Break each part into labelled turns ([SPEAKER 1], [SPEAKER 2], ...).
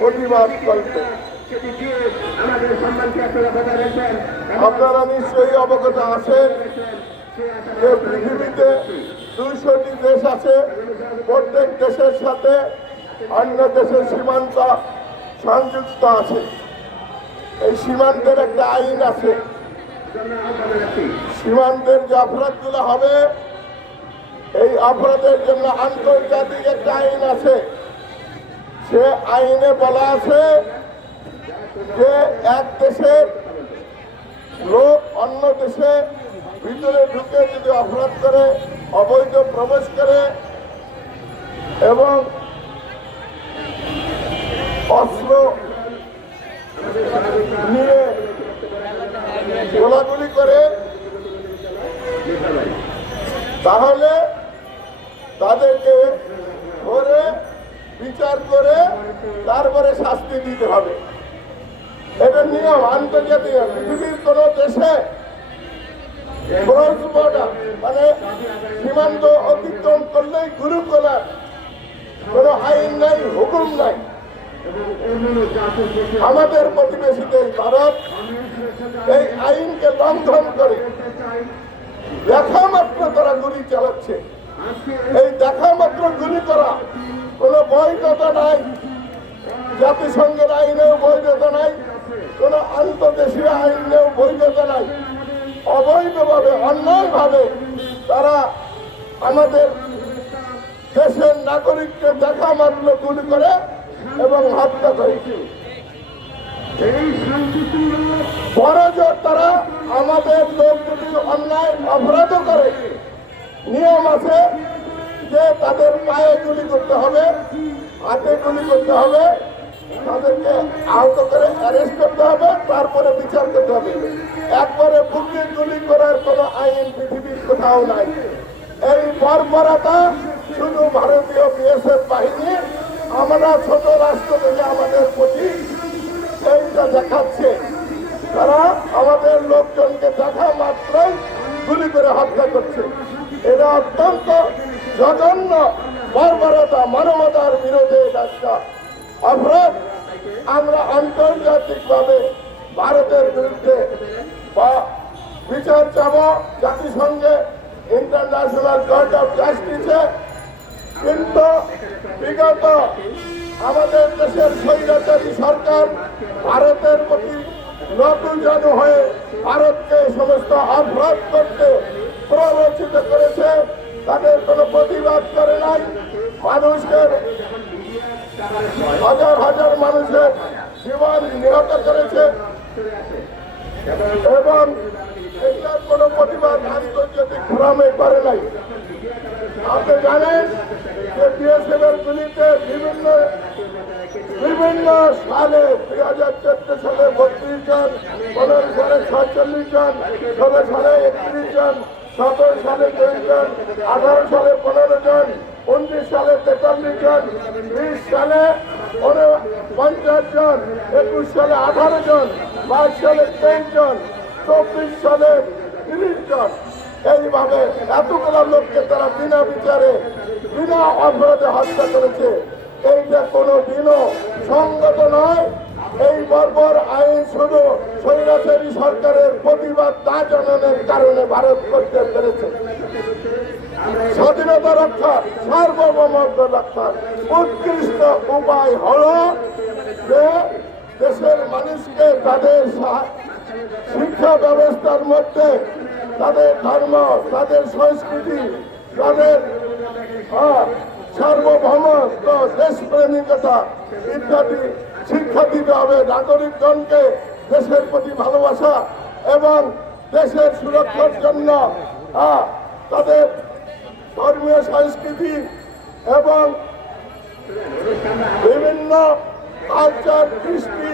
[SPEAKER 1] প্রতিবাদ করতে আপনারা নিশ্চয়ই অবগত আছেন যে পৃথিবীতে দুইশোটি দেশ আছে। প্রত্যেক দেশের সাথে অন্য দেশের সীমান্ত সংযুক্ত আছে। এই সীমান্তের একটা আইন আছে। সীমান্তের যে অপরাধগুলো হবে, এই অপরাধের জন্য আন্তর্জাতিক একটা আইন আছে। সে আইনে বলা আছে যে এক দেশের লোক অন্য দেশে ভিতরে ঢুকে যদি অপরাধ করে, অবৈধ প্রবেশ করে এবং অস্ত্র নিয়ে গোলাগুলি করে, তাহলে তাদেরকে ধরে বিচার করে তারপরে শাস্তি দিতে হবে। এটা নিয়ম, আন্তর্জাতিক পৃথিবীর কোন দেশে মানে সীমান্ত অতিক্রম করলেই গুরু করার কোন আইন নাই, হুকুম নাই। আমাদের প্রতিবেশী দেশ ভারত এই আইনকে লঙ্ঘন করে। দেখা মাত্র তারা গুলি চালাচ্ছে। এই দেখা মাত্র গুলি করা কোনো বৈধতা নাই। জাতিসংঘের আইনেও বৈধতা নাই, কোনো আন্তর্দেশীয় আইনেও বৈধতা নাই। অবৈধভাবে, অন্যায়ভাবে তারা আমাদের দেশের নাগরিককে দেখা মাত্র গুলি করে এবং হত্যা করে। বড়জোর তারা আমাদের লোক যদি অন্যায় অপরাধ করে। নিয়ম আছে যে তাদের পায়ে গুলি করতে হবে, হাতে গুলি করতে হবে, তাদেরকে আহত করে অ্যারেস্ট করতে হবে, তারপরে বিচার করতে হবে। একবারে বুকে গুলি করার কোনো আইন পৃথিবীর কোথাও নাই। এই বর্বরতা শুধু ভারতীয় বিএসএফ বাহিনী, আমরা ছোট রাষ্ট্র থেকে আমাদের প্রতি এইটা দেখাচ্ছে। তারা আমাদের লোকজনকে দেখা মাত্রই গুলি করে হত্যা করছে। এটা অত্যন্ত জঘন্য বর্বরতা মানবতার বিরোধে একটা অপরাধ আমরা আন্তর্জাতিকভাবে ভারতের বিরুদ্ধে বা বিচার চাব জাতিসংঘে ইন্টারন্যাশনাল কোর্ট অফ জাস্টিসে কিন্তু বিগত আমাদের দেশের স্বৈরাচারী সরকার ভারতের প্রতি নতুন হয়ে ভারতকে সমস্ত অপরাধ করতে প্ররোচিত করেছে। তাদের কোনো প্রতিবাদ করে নাই। মানুষের হাজার হাজার মানুষের জীবন নিহত করেছে। এবং এটার কোনো প্রতিবাদ আন্তর্জাতিক ফোরামে করে নাই। আপনি জানেন যে বিএসএফ এর গুলিতে বিভিন্ন বিভিন্ন সালে দুই হাজার চোদ্দ সালে বত্রিশ জন, পনেরো সালে ছয়চল্লিশ জন, ষোলো সালে একত্রিশ জন আঠারো সালে পনেরো জন, উনিশ সালে তেতাল্লিশ জন, বিশ সালে পঞ্চাশ জন, একুশ সালে আঠারো জন, বাইশ সালে তেইশ জন, চব্বিশ সালে তিরিশ জন। এইভাবে এতগুলো লোককে তারা বিনা বিচারে, বিনা অপরাধে হত্যা করেছে। এইটা কোনো দিনও সঙ্গত নয়। এই বর্বর আইন শুধু স্বৈরাচারী সরকারের প্রতিবাদ না জানানোর কারণে ভারত করতে পেরেছে। স্বাধীনতা রক্ষা, সার্বভৌমত্ব রক্ষার উৎকৃষ্ট উপায় হল যে দেশের মানুষকে তাদের শিক্ষা ব্যবস্থার মধ্যে তাদের ধর্ম, তাদের সংস্কৃতি, তাদের সার্বভৌমত্ব, দেশপ্রেমিকতা ইত্যাদি শিক্ষা দিতে হবে। নাগরিকগণকে দেশের প্রতি ভালোবাসা এবং দেশের সুরক্ষার জন্য তাদের ধর্মীয় সংস্কৃতি এবং বিভিন্ন কালচার কৃষ্টি,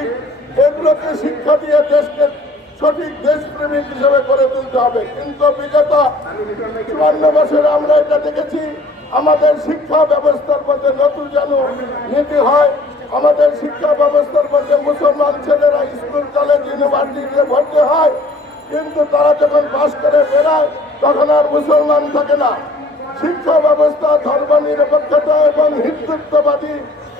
[SPEAKER 1] এগুলোকে শিক্ষা দিয়ে দেশকে সঠিক দেশপ্রেমিক হিসেবে করে তুলতে হবে। কিন্তু বিগত চুয়ান্ন বছরে আমরা এটা দেখেছি, আমাদের শিক্ষা ব্যবস্থার মধ্যে নতুন যেন নীতি হয় আমাদের শিক্ষা ব্যবস্থার মধ্যে মুসলমান ছেলেরা স্কুল, কলেজ, ইউনিভার্সিটিতে ভর্তি হয়। কিন্তু তারা যখন পাশ করে বেড়ায়, তখন আর মুসলমান থাকে না। শিক্ষা ব্যবস্থা ধর্ম নিরপেক্ষতা এবং হিন্দুত্ববাদী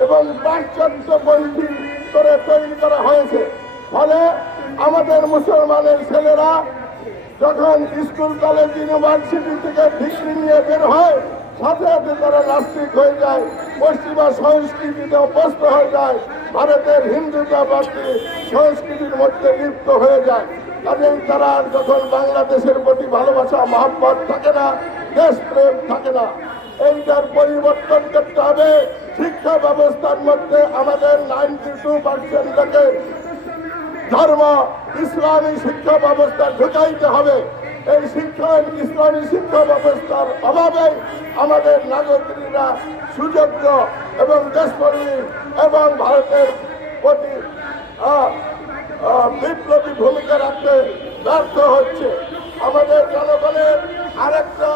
[SPEAKER 1] এবং পাশ্চাত্যপন্থী করে তৈরি করা হয়েছে। ফলে আমাদের মুসলমানের ছেলেরা যখন স্কুল, কলেজ, ইউনিভার্সিটি থেকে ডিগ্রি নিয়ে বের হয় সাথে সাথে তারা নাস্তিক হয়ে যায়, পশ্চিমা সংস্কৃতিতে অভ্যস্ত হয়ে যায়, ভারতের হিন্দুত্ববাদী সংস্কৃতির মধ্যে লিপ্ত হয়ে যায়। কাজেই তারা যখন বাংলাদেশের প্রতি ভালোবাসা, মহাব্বত থাকে না, দেশপ্রেম থাকে না, এইটার পরিবর্তন করতে হবে। শিক্ষা ব্যবস্থার মধ্যে আমাদের নাইনটি টু পার্সেন্টকে ধর্ম, ইসলামী শিক্ষা ব্যবস্থা ঢুকাইতে হবে। এই শিক্ষা ইসলামী শিক্ষা ব্যবস্থার অভাবে আমাদের নাগরিকরা সুযোগ্য এবং দেশকর্মী এবং ভারতের প্রতি বিপ্লবী ভূমিকা রাখতে ব্যর্থ হচ্ছে। আমাদের জনগণের আরেকটা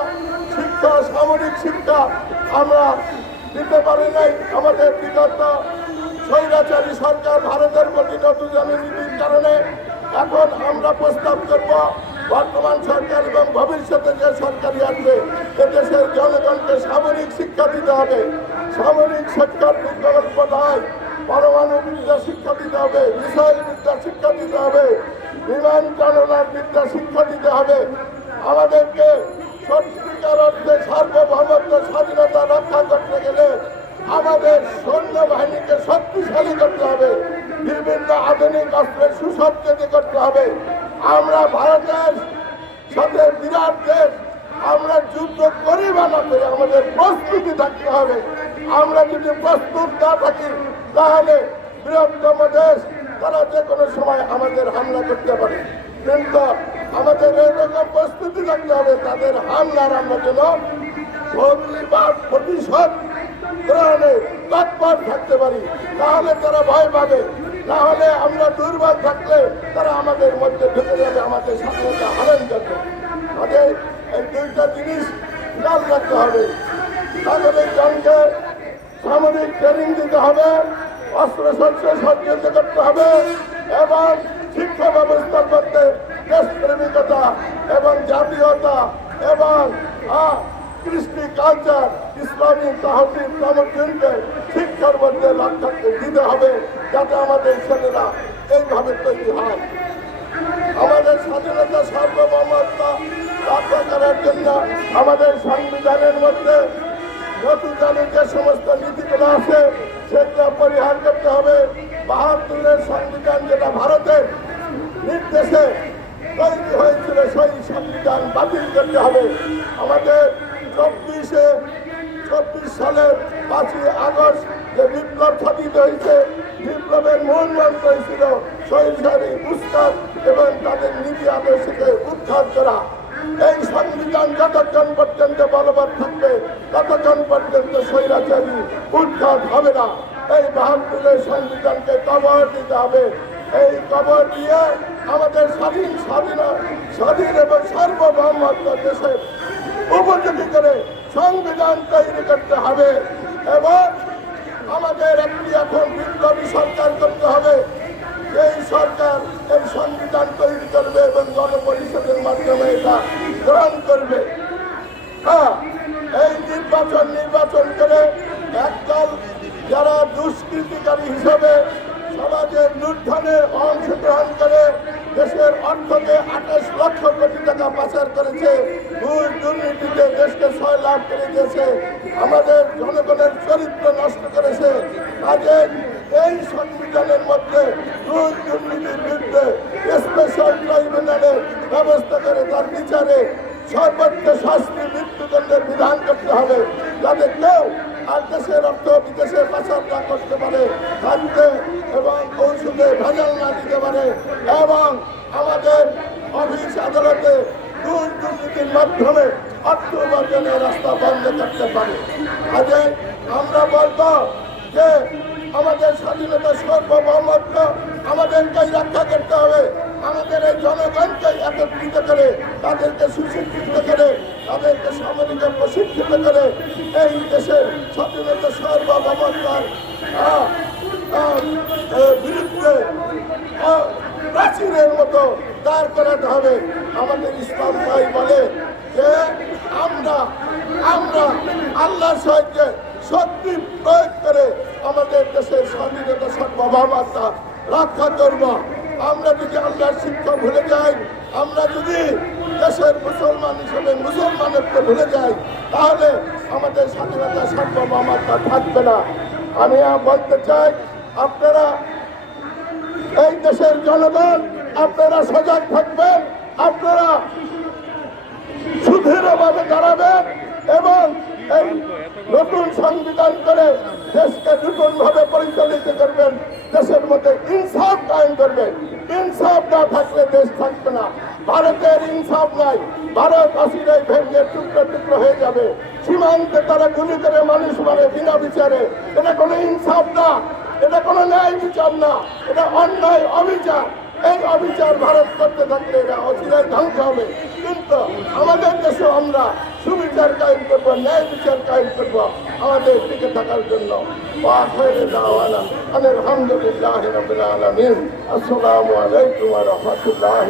[SPEAKER 1] শিক্ষা, সামরিক শিক্ষা আমরা দিতে পারি নাই। আমাদের বিগত স্বৈরাচারী সরকার ভারতের প্রতি নতুন নীতির কারণে এখন আমরা প্রস্তাব করব বর্তমান সরকার এবং ভবিষ্যতে যে সরকারি আসবে, এদেশের জনগণকে সামরিক শিক্ষা দিতে হবে। সামরিক শিক্ষার বিকল্প নয় পরমাণু বিদ্যা শিক্ষা দিতে হবে মিসাইল বিদ্যা শিক্ষা দিতে হবে, বিমান চালনার বিদ্যা শিক্ষা দিতে হবে। আমাদেরকে সত্যিকার অর্থে সার্বভৌমত্ব, স্বাধীনতা রক্ষা করতে গেলে আমাদের সৈন্য বাহিনীকে শক্তিশালী করতে হবে। বিভিন্ন আধুনিক অস্ত্রের সুসজ্জিত করতে হবে। আমরা ভারতের সাথে বিরাট দেশ, আমরা যুদ্ধ করি বা না করি আমাদের প্রস্তুতি থাকতে হবে। আমরা যদি প্রস্তুত না থাকি, তাহলে বৃহত্তম দেশ, তারা যে কোনো সময় আমাদের হামলা করতে পারে। কিন্তু আমাদের এরকম প্রস্তুতি থাকতে হবে, তাদের হামলার আমরা যেন প্রতিশোধ গ্রহণে তৎপর থাকতে পারি। তাহলে তারা ভয় পাবে। না হলে আমরা দুর্বল থাকলে তারা আমাদের মধ্যে ঢুকে যাবে, আমাদের স্বাধীনতা হারান করবে আমাদের এই দুইটা জিনিস খেয়াল রাখতে হবে। নাগরিক জনকে সামরিক ট্রেনিং দিতে হবে অস্ত্র শস্ত্র সজ্জিত করতে হবে এবং শিক্ষা ব্যবস্থার মধ্যে দেশপ্রেমিকতা এবং জাতীয়তা এবং কৃষ্টি কালচার, ইসলামী তাহতির তামদ্দিনকে শিক্ষার মধ্যে লক্ষ্য দিতে হবে। যাতে আমাদের ছেলেরা এইভাবে তৈরি হয়। আমাদের স্বাধীনতা সার্বভৌমত্ব রক্ষা করার জন্য আমাদের সংবিধানের মধ্যে নতুন যে সমস্ত নীতিগুলো আছে, সেগুলো পরিহার করতে হবে। বাহাত্তরের সংবিধান যেটা ভারতের নির্দেশে তৈরি হয়েছিল, সেই সংবিধান বাতিল করতে হবে। আমাদের চব্বিশে চব্বিশ সালের পাঁচই আগস্ট যে বিপ্লব সাধিত হয়েছে, বিপ্লবের মূল মন্ত্র ছিল শৈশারী উস্তাদ এবং তাদের নীতি আদর্শকে উদ্ধার করা। এই সংবিধান যতক্ষণ পর্যন্ত বলবৎ থাকবে, ততক্ষণ পর্যন্ত স্বৈরাচারী উদ্ধার হবে না। এই বাহাত্তরের সংবিধানকে কবর দিতে হবে। এই কবর দিয়ে আমাদের স্বাধীন স্বাধীন স্বাধীন এবং সার্বভৌমত্ব দেশের সংবিধান তৈরি করতে হবে এবং আমাদের একটি এখন বিপ্লবী সরকার করতে হবে। এই সরকার এই সংবিধান তৈরি করবে এবং গণপরিষদের মাধ্যমে এটা গ্রহণ করবে। হ্যাঁ এই নির্বাচন করে একদল যারা দুষ্কৃতিকারী হিসেবে সমাজের লুণ্ঠনে অংশগ্রহণ করে দেশের অর্থকে আঠাশ লক্ষ কোটি টাকা পাচার করেছে ঘুষ দুর্নীতিতে দেশকে ছয় লাভ করে দিয়েছে আমাদের জনগণের চরিত্র নষ্ট করেছে কাজে এই সংবিধানের মধ্যে ঘুষ দুর্নীতির বিরুদ্ধে স্পেশাল ট্রাইব্যুনালের ব্যবস্থা করে তার বিচারে সর্বোচ্চ শাস্তি মৃত্যুদণ্ডের বিধান করতে হবে। যাতে কেউ আর দেশের অর্থ বিদেশে পাচার না করতে পারে, খাদ্যে এবং ঔষধে ভেজাল না দিতে পারে এবং আমাদের অফিস আদালতে দূর দুর্নীতির মাধ্যমে অর্থ উপার্জনের রাস্তা বন্ধ করতে পারে। আজকে আমরা বলব যে আমাদের স্বাধীনতা সার্বভৌমত্ব আমাদেরকেই রক্ষা করতে হবে। আমাদের এই জনগণকে একত্রিত করে তাদেরকে সুশিক্ষিত করে তাদেরকে সামরিক প্রশিক্ষিত করে এই দেশের স্বাধীনতা সার্বভৌমত্বর বিরুদ্ধে আহ, প্রাচীরের মতো দাঁড় করাতে হবে। আমাদের ইসলাম ভাই বলে যে আমরা আমরা আল্লাহর সাহায্যে শক্তি প্রয়োগ করে আমাদের দেশের স্বাধীনতা সার্বভৌমত্তা রক্ষা করব আমরা যদি আল্লাহর শিক্ষা ভুলে যাই, আমরা যদি দেশের মুসলমান হিসেবে মুসলমানত্ব ভুলে যাই, তাহলে আমাদের স্বাধীনতা সার্বভৌমত্তা থাকবে না। আমি বলতে চাই, আপনারা এই দেশের জনগণ, আপনারা সজাগ থাকবেন, আপনারা সুদৃঢ়ভাবে দাঁড়াবেন এবং নতুন সংবিধান করে দেশকে নতুন ভাবে পরিচালিত করবেন। দেশের মধ্যে ইনসাফ কায়েম করবেন। ইনসাফ না থাকলে দেশ থাকবে না। ভারতের ইনসাফ নাই। ভারত ভেঙে টুকরো টুকরো হয়ে যাবে। সীমান্তে তারা গুলি করে মানুষ মারে বিনা বিচারে। এটা কোনো ইনসাফ না। এটা কোনো ন্যায় বিচার না। এটা অন্যায় অবিচার। এই অবিচার ভারত করতে থাকলে এরা অচিরায় ধ্বংস হবে। কিন্তু আমাদের দেশে আমরা সুবিচার কায়েম করব, ন্যায় বিচার কায়েম করব আমাদের টিকে থাকার জন্য। আলহামদুলিল্লাহ রবিল আলমিন। আসসালামু আলাইকুম রহমতুল্লাহ